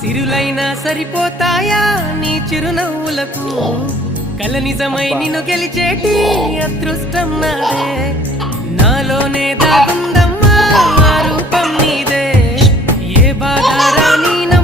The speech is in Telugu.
సిరులైనా సరిపోతాయా నీ చిరునవ్వులకు కల నిజమై నిన్ను గెలిచేటి అదృష్టం నాదే నాలోనే దాగుందమ్మా ఆ రూపం నీదే ఏ బాధ రాని